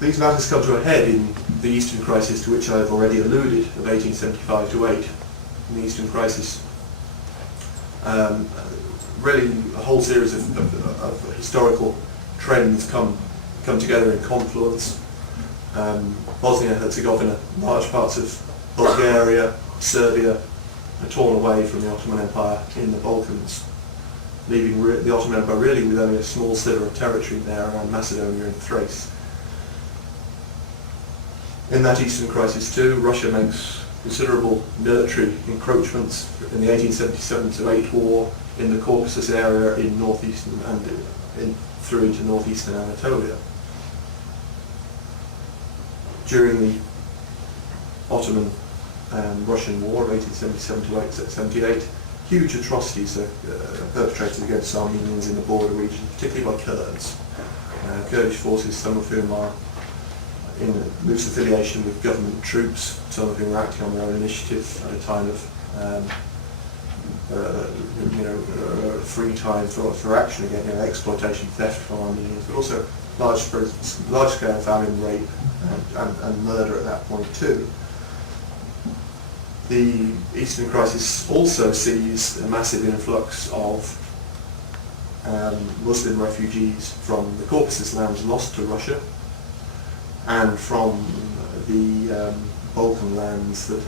These matters come to a head in the Eastern Crisis, to which I have already alluded, of 1875 to 8. In the Eastern Crisis, really a whole series of historical trends come together in confluence. Bosnia and Herzegovina, large parts of Bulgaria, Serbia are torn away from the Ottoman Empire in the Balkans, leaving the Ottoman Empire really with only a small sliver of territory there around Macedonia and Thrace. In that Eastern Crisis too, Russia makes considerable military encroachments in the 1877-8 war in the Caucasus area in northeastern and through into northeastern Anatolia. During the Ottoman Russian War of 1877-78, huge atrocities are perpetrated against Armenians in the border region, particularly by Kurds. Kurdish forces, some of whom are in loose affiliation with government troops, some of whom are acting on their own initiative at a time of free time for action against exploitation, theft from Armenians, but also large-scale famine, rape, and murder at that point too. The Eastern Crisis also sees a massive influx of Muslim refugees from the Caucasus lands lost to Russia, and from the Balkan lands that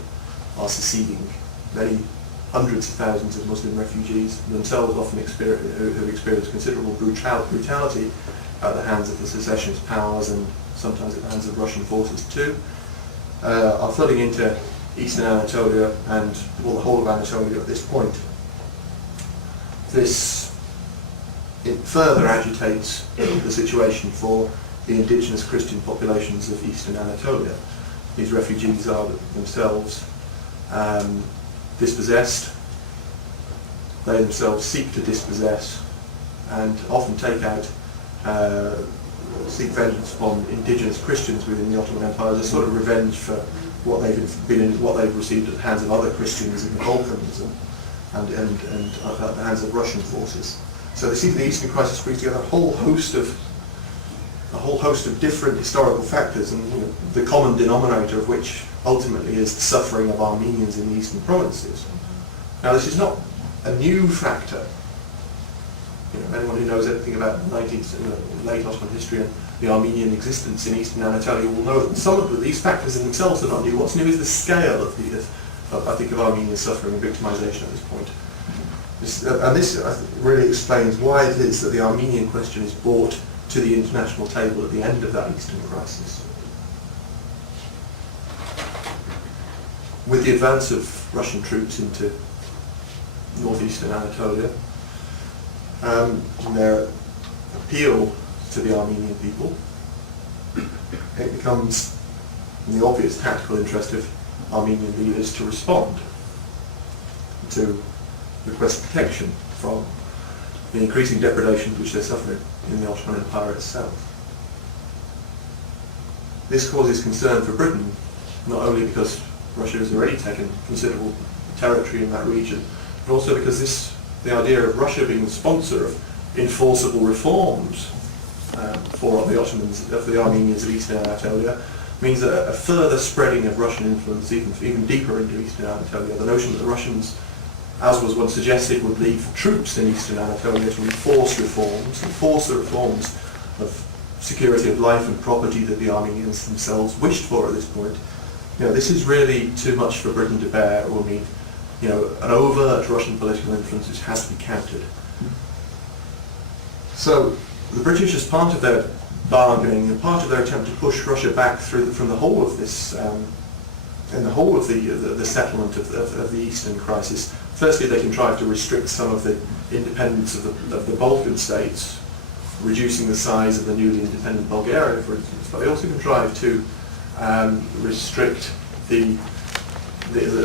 are seceding. Many hundreds of thousands of Muslim refugees, themselves often who have experienced considerable brutality at the hands of the secessionist powers and sometimes at the hands of Russian forces too, are flooding into eastern Anatolia and the whole of Anatolia at this point. It further agitates the situation for the indigenous Christian populations of eastern Anatolia. These refugees are themselves dispossessed. They themselves seek to dispossess and often seek vengeance upon indigenous Christians within the Ottoman Empire as a sort of revenge for what they've received at the hands of other Christians in the Balkans and at the hands of Russian forces. So they see the Eastern Crisis brings together a whole host of different historical factors, and the common denominator of which ultimately is the suffering of Armenians in the eastern provinces. Now, this is not a new factor. Anyone who knows anything about late Ottoman history and the Armenian existence in eastern Anatolia will know that some of these factors in themselves are not new. What's new is the scale of Armenian suffering and victimization at this point. This really explains why it is that the Armenian question is brought to the international table at the end of that Eastern Crisis. With the advance of Russian troops into northeastern Anatolia, and their appeal to the Armenian people, it becomes in the obvious tactical interest of Armenian leaders to respond, to request protection from the increasing depredations which they're suffering in the Ottoman Empire itself. This causes concern for Britain, not only because Russia has already taken considerable territory in that region, but also because the idea of Russia being the sponsor of enforceable reforms for the Ottomans, of the Armenians of Eastern Anatolia, means a further spreading of Russian influence even deeper into Eastern Anatolia. The notion that the Russians, as was once suggested, would leave troops in Eastern Anatolia to enforce the reforms of security of life and property that the Armenians themselves wished for at this point. This is really too much for Britain to bear. It will mean, an overt Russian political influence which has to be countered. So the British, as part of their bargaining and part of their attempt to push Russia back from the whole of this, in the whole of the settlement of the Eastern Crisis, firstly they contrive to restrict some of the independence of the Balkan states, reducing the size of the newly independent Bulgaria, for instance, but they also contrive to restrict the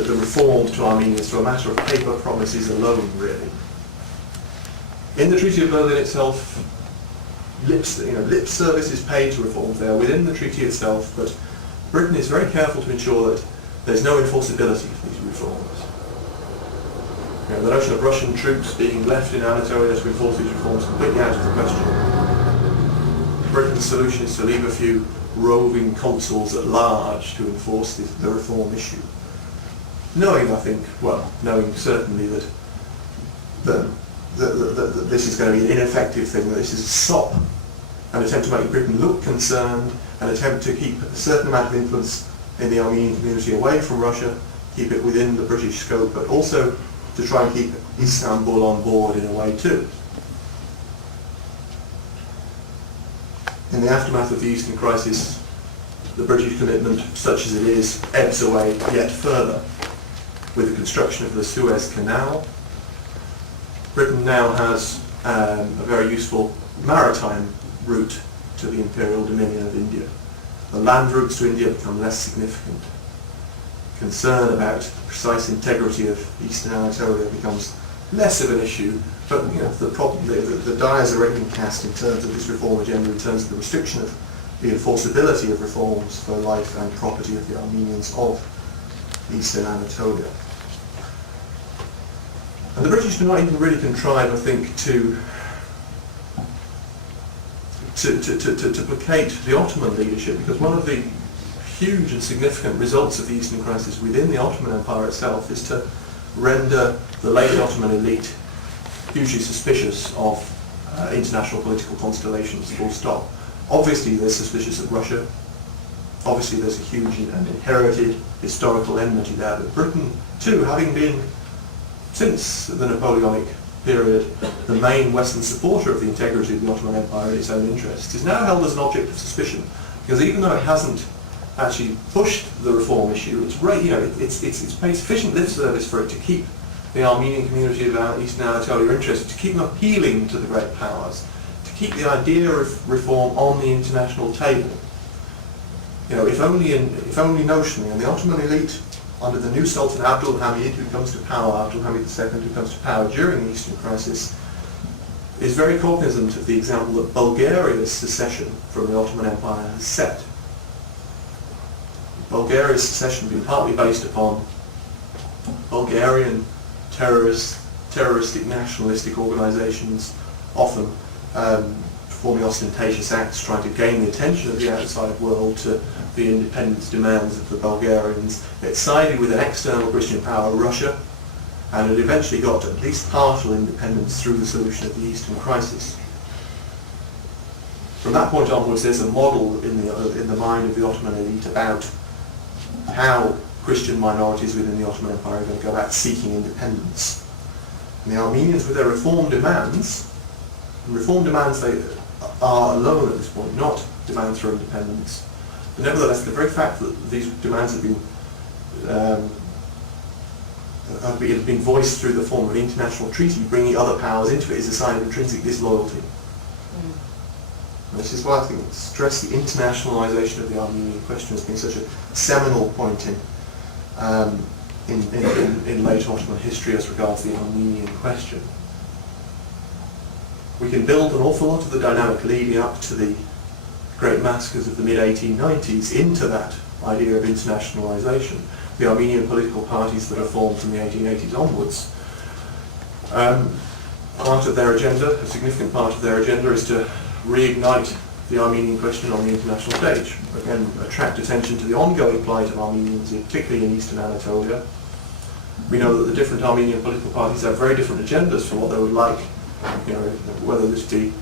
reforms to Armenians to a matter of paper promises alone, really. In the Treaty of Berlin itself, lip service is paid to reforms there within the treaty itself, but Britain is very careful to ensure that there's no enforceability for these reforms. The notion of Russian troops being left in Anatolia to enforce these reforms is completely out of the question. Britain's solution is to leave a few roving consuls at large to enforce the reform issue. Knowing, I think, well, knowing certainly that this is going to be an ineffective thing, that this is a sop, an attempt to make Britain look concerned, an attempt to keep a certain amount of influence in the Armenian community away from Russia, keep it within the British scope, but also to try and keep Istanbul on board in a way too. In the aftermath of the Eastern Crisis, the British commitment, such as it is, ebbs away yet further with the construction of the Suez Canal. Britain now has a very useful maritime route to the imperial dominion of India. The land routes to India become less significant. Concern about the precise integrity of Eastern Anatolia becomes less of an issue, but the die has already been cast in terms of this reform agenda, in terms of the restriction of the enforceability of reforms for life and property of the Armenians of Eastern Anatolia. And the British do not even really contrive, I think, to placate the Ottoman leadership, because one of the huge and significant results of the Eastern Crisis within the Ottoman Empire itself is to render the late Ottoman elite hugely suspicious of international political constellations, full stop. Obviously they're suspicious of Russia. Obviously there's a huge and inherited historical enmity there. But Britain, too, having been, since the Napoleonic period, the main Western supporter of the integrity of the Ottoman Empire in its own interests, is now held as an object of suspicion. Because even though it hasn't actually pushed the reform issue, it's paid sufficient lip service for it to keep the Armenian community of Eastern Anatolia interested, to keep them appealing to the great powers, to keep the idea of reform on the international table. If only notionally, and the Ottoman elite under the new Sultan Abdülhamid, who comes to power, Abdülhamid II, who comes to power during the Eastern Crisis, is very cognizant of the example that Bulgaria's secession from the Ottoman Empire has set. Bulgaria's secession being partly based upon Bulgarian terroristic nationalistic organisations, often performing ostentatious acts, trying to gain the attention of the outside world to the independence demands of the Bulgarians. It sided with an external Christian power, Russia, and it eventually got at least partial independence through the solution of the Eastern Crisis. From that point onwards, there's a model in the mind of the Ottoman elite about how Christian minorities within the Ottoman Empire are going to go about seeking independence. And the Armenians, with their reform demands they are alone at this point, not demands for independence. But nevertheless, the very fact that these demands have been voiced through the form of an international treaty, bringing other powers into it, is a sign of intrinsic disloyalty. And this is why I think stress the internationalisation of the Armenian question has been such a seminal point in late Ottoman history as regards the Armenian question. We can build an awful lot of the dynamic leading up to the great massacres of the mid-1890s into that idea of internationalisation. The Armenian political parties that are formed from the 1880s onwards, part of their agenda, a significant part of their agenda, is to reignite the Armenian question on the international stage. Again, attract attention to the ongoing plight of Armenians, particularly in Eastern Anatolia. We know that the different Armenian political parties have very different agendas for what they would like, whether this be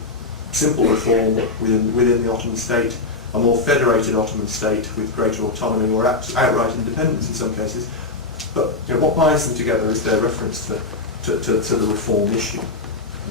simple reform within the Ottoman state, a more federated Ottoman state with greater autonomy, or outright independence in some cases. But what binds them together is their reference to the reform issue.